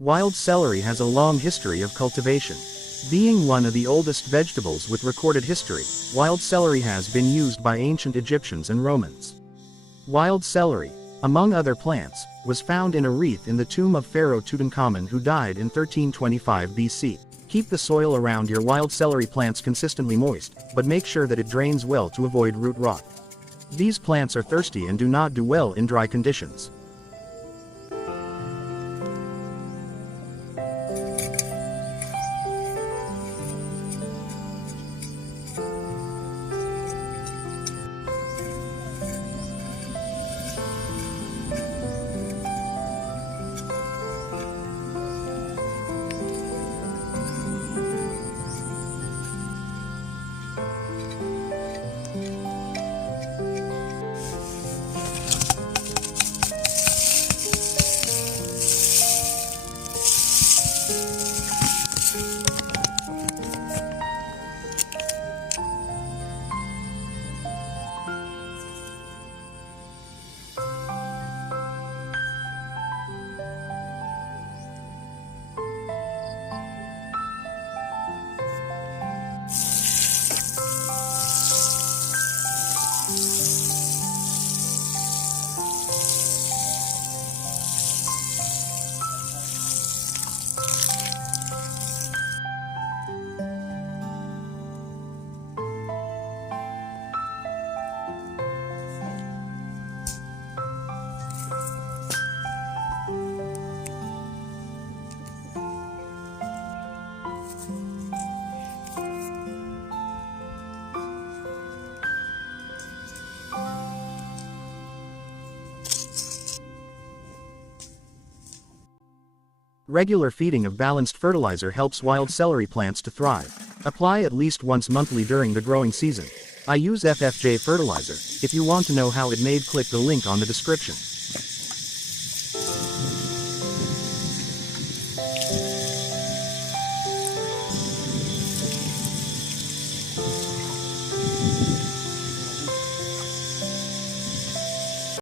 Wild celery has a long history of cultivation. Being one of the oldest vegetables with recorded history, wild celery has been used by ancient Egyptians and Romans. Wild celery, among other plants, was found in a wreath in the tomb of Pharaoh Tutankhamun, who died in 1325 BC. Keep the soil around your wild celery plants consistently moist, but make sure that it drains well to avoid root rot. These plants are thirsty and do not do well in dry conditions. Regular feeding of balanced fertilizer helps wild celery plants to thrive. Apply at least once monthly during the growing season. I use FFJ fertilizer. If you want to know how it made, click the link on the description.